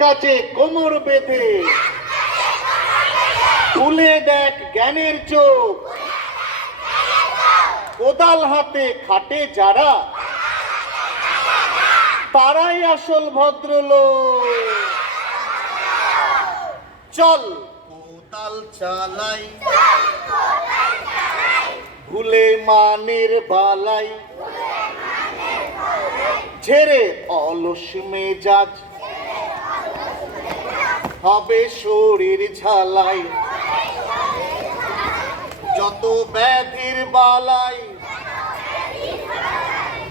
কাছে কোমর বেঁধে। তুলে দেখ জ্ঞানের চোখ। কোদাল হাতে খাটে যারা তারাই আসল ভদ্রলোক। চল। কোদাল চালাই। ভুলে মানের বালাই। ঝেড়ে অলস মেজাজ। হবে শরীর ঝালাই। যত ব্যাধির বালাই,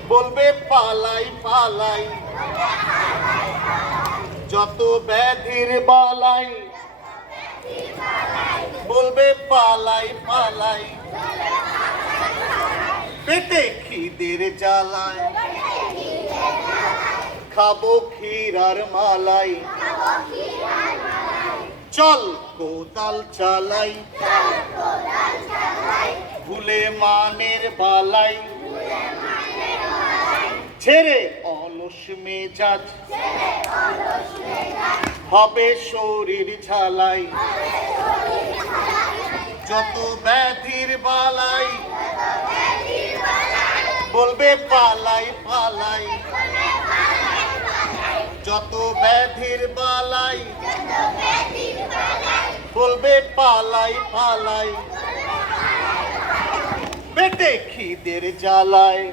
বলবে পালাই পালাই। যত ব্যাধির বালাই, বলবে পালাই পালাই। পেটে খিদের জ্বালায়। খাব ক্ষীর আর মালাই। চল কোদাল চালাই। ভুলে মানের বালাই। ছেড়ে অলস মেজাজ। হবে শরীর ঝালাই। যত ব্যাধির বালাই। বলবে পালাই পালাই। যত ব্যাধির বালাই বলবে পালাই পালাই। পেটে খিদের জ্বালায়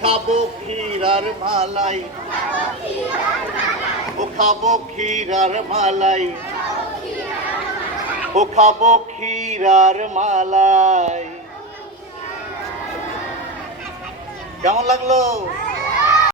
খাব ক্ষীর আর মালাই। ও খাব ক্ষীর আর মালাই ও খাব ক্ষীর আর মালাই। কেমন লাগল?